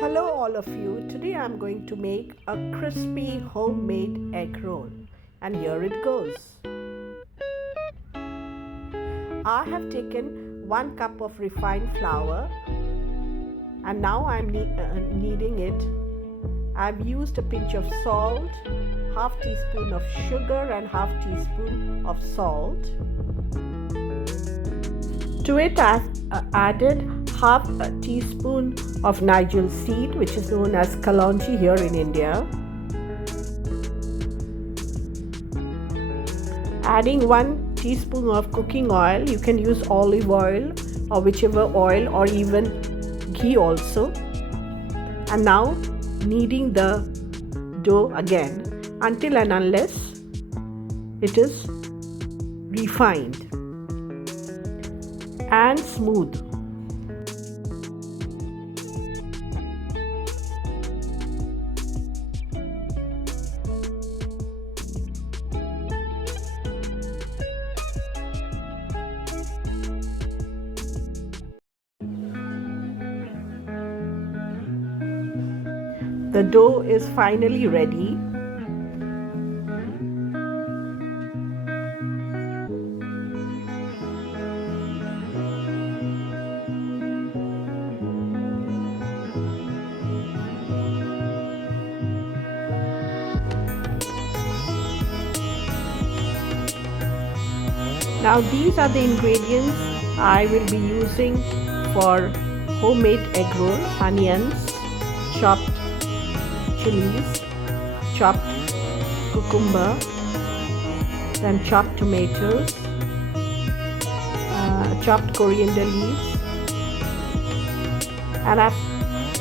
Hello, all of you. Today I'm going to make a crispy homemade egg roll, and here it goes. I have taken 1 cup of refined flour, and now I'm kneading it. I've used a pinch of salt, half teaspoon of sugar, and half teaspoon of salt. To it, I've added half a teaspoon of Nigel seed, which is known as kalonji here in India. Adding 1 teaspoon of cooking oil. You can use olive oil or whichever oil, or even ghee also. And now kneading the dough again until and unless it is refined and smooth. The dough is finally ready. Now these are the ingredients I will be using for homemade egg roll: onions, chopped chilies, chopped cucumber, then chopped tomatoes, chopped coriander leaves, and I've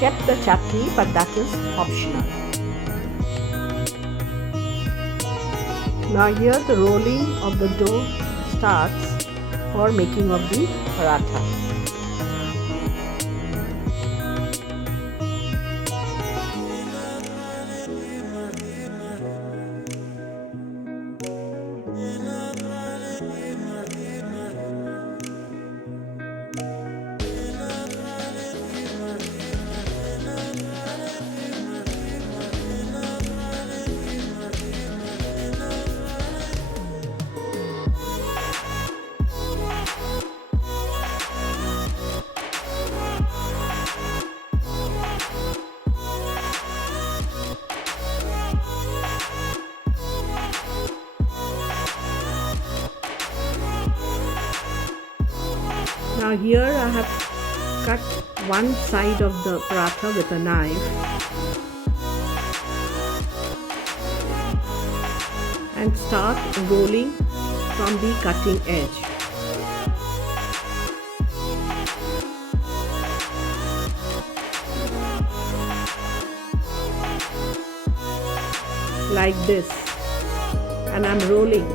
kept the chutney, but that is optional. Now here the rolling of the dough starts for making of the paratha. Now here I have cut one side of the paratha with a knife and start rolling from the cutting edge. Like this, and I'm rolling.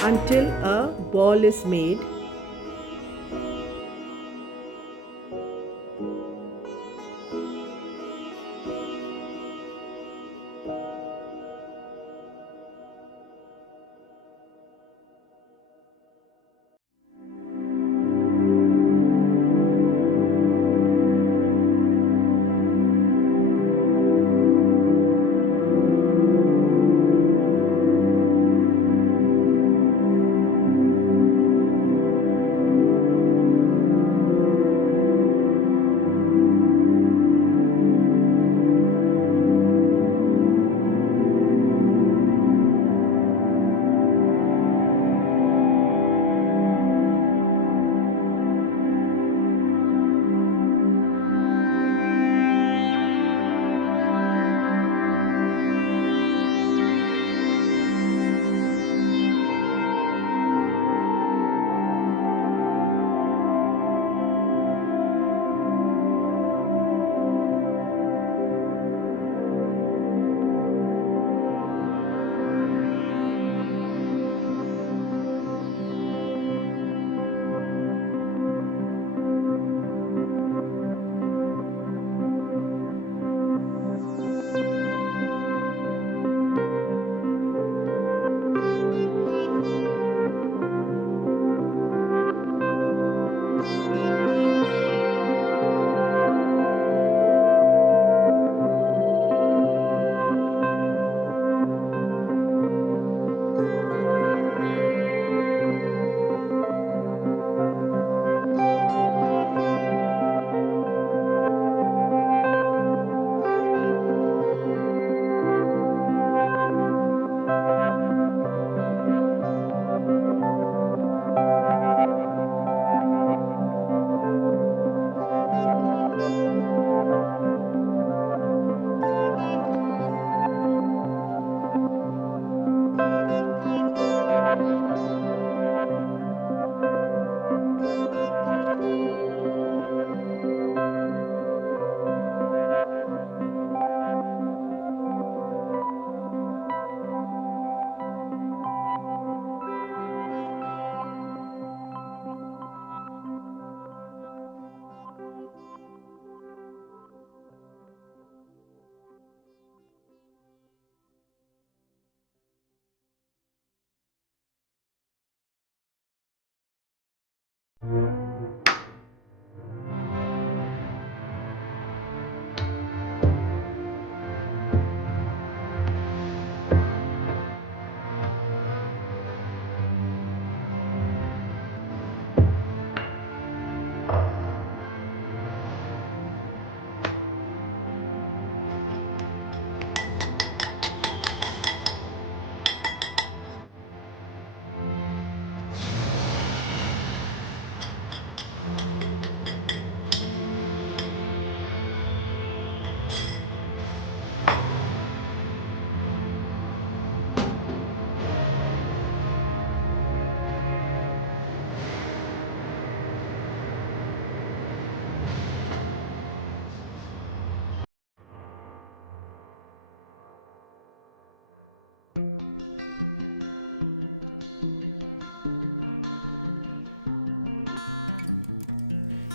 Until a ball is made.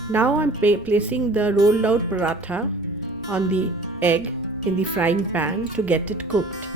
Now I'm placing the rolled out paratha on the egg in the frying pan to get it cooked.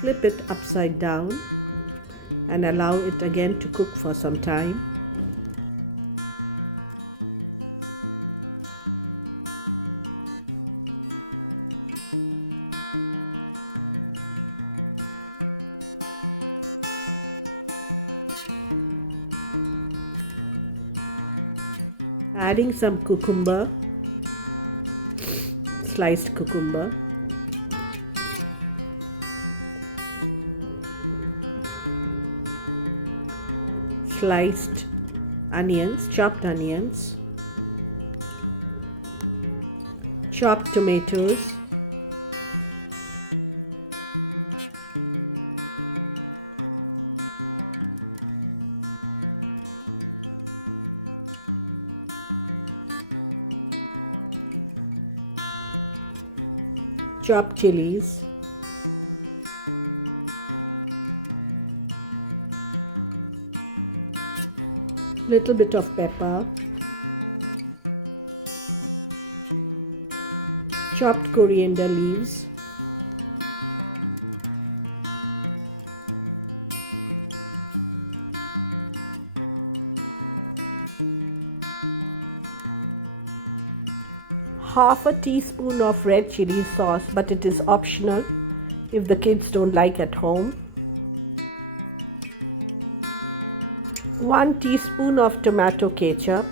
Flip it upside down and allow it again to cook for some time. Adding some cucumber, sliced cucumber. Sliced onions, chopped onions, chopped tomatoes, chopped chilies, little bit of pepper, chopped coriander leaves, half a teaspoon of red chili sauce, but it is optional if the kids don't like at home. 1 teaspoon of tomato ketchup,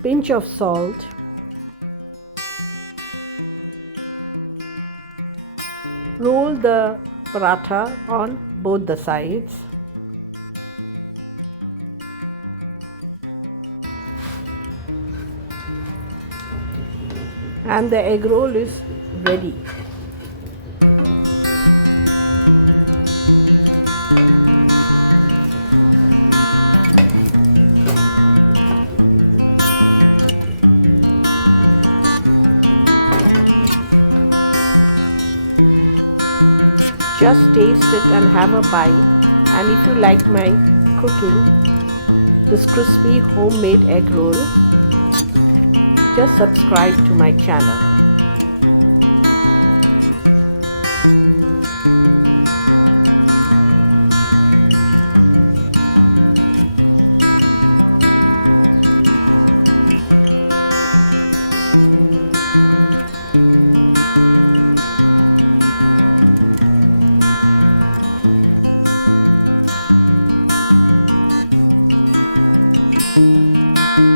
pinch of salt, roll the paratha on both the sides. And the egg roll is ready. Just taste it and have a bite. And if you like my cooking, this crispy homemade egg roll, just subscribe to my channel.